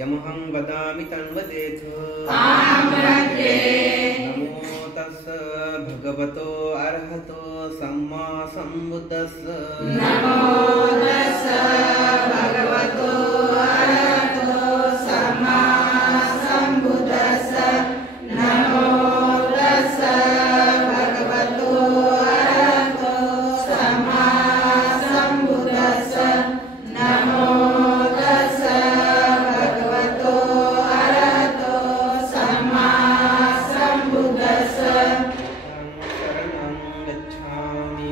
यमहं वदामि तन्वदेथु नमो तस्स भगवतो अरहतो सम्मा सम्बुद्धस्स नमो तस्स भगवतो अरहतो सम्मा सम्बुद्धस्स नमो तस्स भगवतो अरहतो सम्मा सम्बुद्धस्स नमो तस्स भगवतो अरहतो सम्मा सम्बुद्धस्स शरणं गच्छामि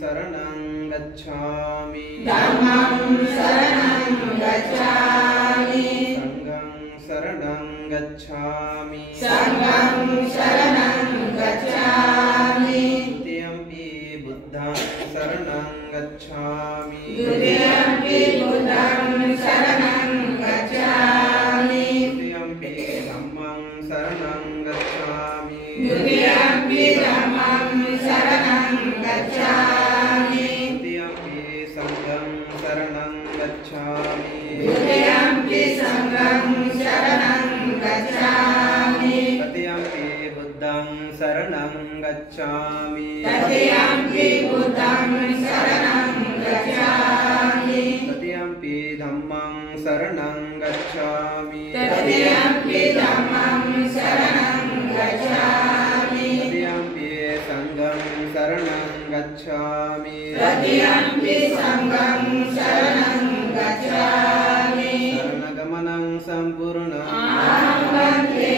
शरणं गच्छामि धम्मं शरणं गच्छामि धम्मं शरणं गच्छामि संघं शरणं गच्छामि द्वितीयंपि बुद्धं शरणं गच्छामि द्वितीयंपि बुद्धं शरणं गच्छामि तृतीयंपि धम्मं शरणं गच्छामि द्वितीयंपि धम्मं शरणं गच्छामि तृतीयंपि संघं शरणं गच्छामि द्वितीयंपि संघं शरणं गच्छामि तृतीयंपि बुद्धं शरणं गच्छामि तृतीयंपि बुद्धं शरणं गच्छामि तृतीयंपि धम्मं शरणं गच्छामि तृतीयंपि धम्मं शरणं गच्छामि तृतीयंपि संघं शरणं गच्छामि तृतीयंपि संघं शरणं गच्छामि शरणगमनं सम्पूर्णम् अहं वन्दे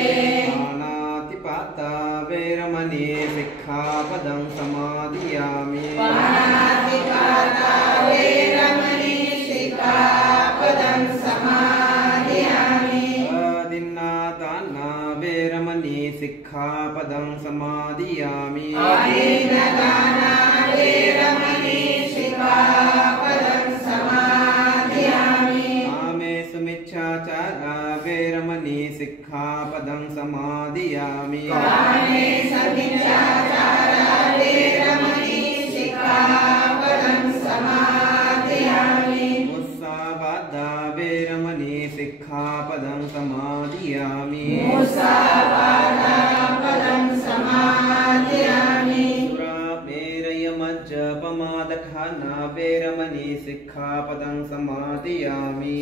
पाणातिपाता वैरमणि सिक्खापदं समादियामि पाणातिपाता वैरमणि सिक्खापदं समादियामि अदिन्नादाना वैरमणि सिक्खापदं समादियामि अदीनदाना वैरमणि सिक्खापदं समादियामि कामेषु मिच्छाचारा वैरमणि सिक्खापदं समादियामि कामेषु मिच्छाचारा वैरमणि सिक्खापदं समादियामि मुस्सावादा वैरमणि सिक्खापदं समादियामि मुसावादापदं समादियामि सुरामेरयमज्जपमादठाना वैरमणि वेरमणि सिक्खापदं समादयामि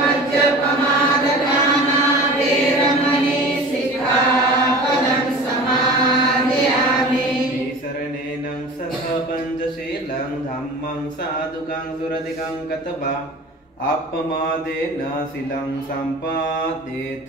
मज्जपमाददाना वेरमणि सिक्खापदं समादयामि शरणेन सह पञ्चशीलं धम्मं साधुकं सुरधिकं गत्वा अपमादेन शीलं सम्पादेथ